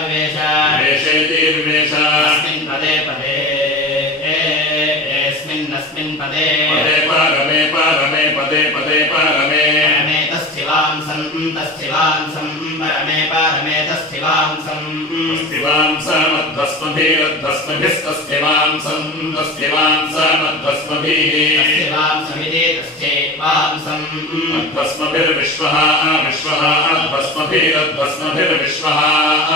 विवेश विवेशेति विवेश अस्मिन् पदे पदे अस्मिन् पदे पदे पारमे पारमे पदे पदे पारमे परमे तस्थिवांसं परमे पारमे तस्थिवांसं तस्थिवांसमध्वस्मभिरध्वस्मभिस्तस्थिवांसं तस्थिवांसमध्वस्मभिः तस्थिवांसमिति तस्थिवांसं अध्वस्मभिर्विश्वः विश्वः अध्वस्मभिरध्वस्मभिर्विश्वः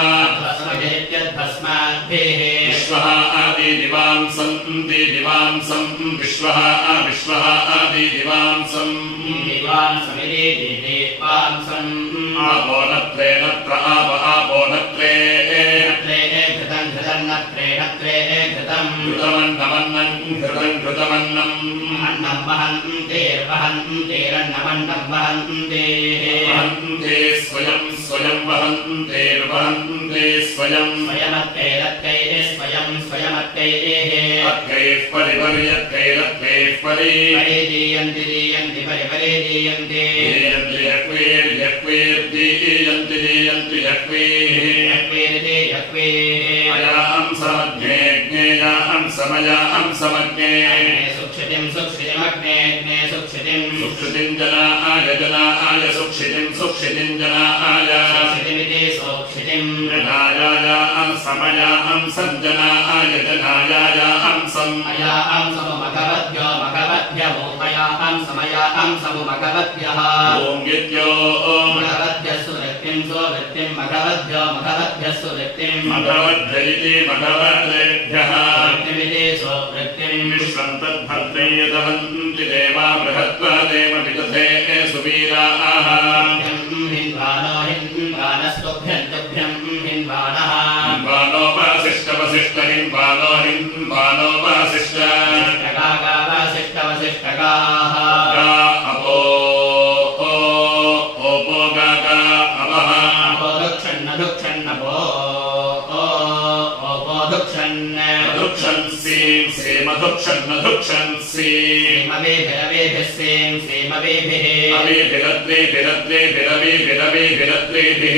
अध्वस्मभित्यध्वस्माद्भिः विश्वः आदिदिवांसं दिवांसं विश्वः विश्वः आदिदिवांसं दिवांसमिति दिवांसं आपोनत्रे नत्र आपोनत्रे घृतं नत्रे घृतं घृतमन्नमन्नं घृतमन्नम् अन्नं वहन्तेरन्नमन्नं वहन्ते वहन्ते स्वयं वहन्ते स्वयं स्वयमत्कैरत्कैः स्वयमत्कैः अत्कैः परिपर्यत्कैरत्कैः परिदीयन्ति परिदीयन्ते अयां समज्ञे ज्ञेयां समयां समज्ञे सुक्षितिमग्ने सुक्षितिं जनाय सुक्षितिं जनाय जनायां समयां सञ्जनाय जनायां समयां समयां ॐ गित्यो मघवद्भ्यः सुवृत्तिं स्ववृत्तिं मघवद्भ्यः सुवृत्तिं मघवद्भ्यैति मघवद्भ्यः वृत्तिमिति स्ववृत्तिं विश्वं तद्भद्रै यदवन्ति देवा बृहत्वा देव विदधे सुवीराः हिन्वानस्तुभ्यं हिन्वानः हिन्वानोपाशिष्टवसिष्ठ हिन्वानोपाशिष्ट वसिष्ठगाः अपो ओपो गागा अपः मधुक्षन्सी सेमधुक्षन्नधुक्षन्सी अवेभिरत्रेभिरत्रेभिरवेभिरत्रेभिरवेभिरत्रेभिः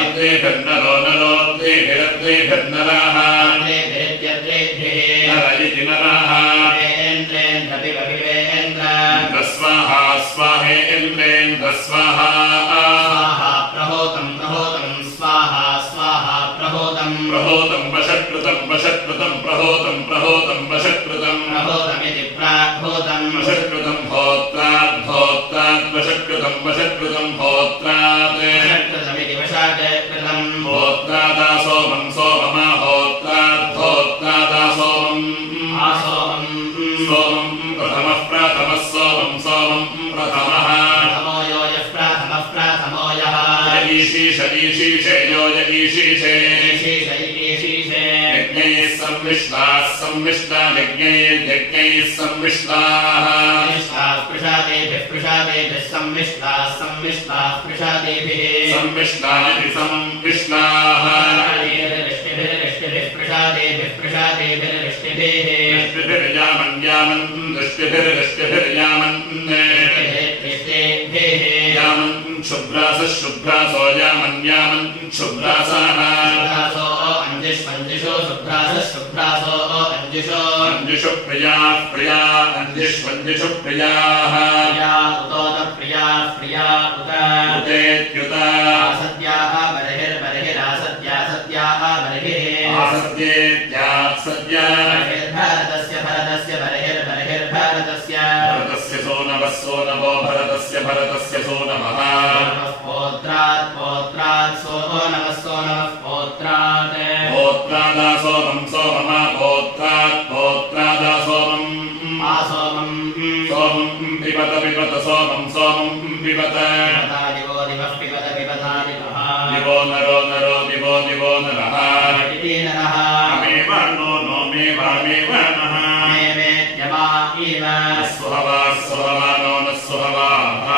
अत्रेभिर्नरो नरोत्रेभिरत्रेभिर्नराः नरयिति नराः स्वाहा स्वाहेन्द्रेन्द्र स्वाहा प्रहोतं स्वाहा प्रहोतं वशकृतं प्रहोतं प्रहोतमिति प्राहोतं वशकृतं भोत्रात् वशकृतं भोत्रात् वशकृतमिति वशाकृतं भोत्रादा सोमं सोममा भोत्रादा सोमं सोमं प्रथमः सोमं प्रथमः प्रथमो यः ईशीषे यो ईशीषे यज्ञैः संविष्टा यज्ञैः संविष्टाः पृषादेभिः संविष्टाः पृषादेभिः संविष्टानिति संविष्टाः पृषादेभिर्यामन् यामन् शुभ्रासो यामन् शुभ्रासाः अंजुषु प्रिया अंजुषु प्रियाः उतेत्युता सद्याः बर्हिरासद्याः आसद्येत्या सद्या भरतस्य बर्हिर्भरतस्य सोनवो भरतस्य सोनवः पौत्रात् सोनवः पौत्रात् पौत्रादा सोमं सोममा पौत्रादा सोमं पिबत सोमं पिबत दिवो नरो दिवो नरः अमेवानो नो मेवामेवानः स्वहवा नो न स्वहवाः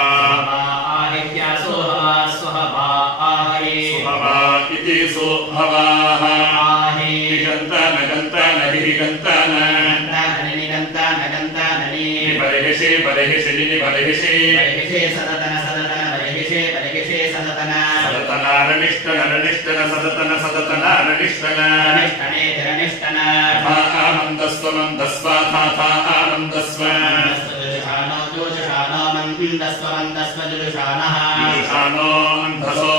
सुहवा इति सुहवाः निगन्तान बर्हिषि सदतन सदतनारनिष्टन सदतनारनिष्टन निष्ठने आनन्दस्व मन्दस्वाथा आनन्दस्व जुषानो मन्दस्व जुषानः जुषानो अन्धसो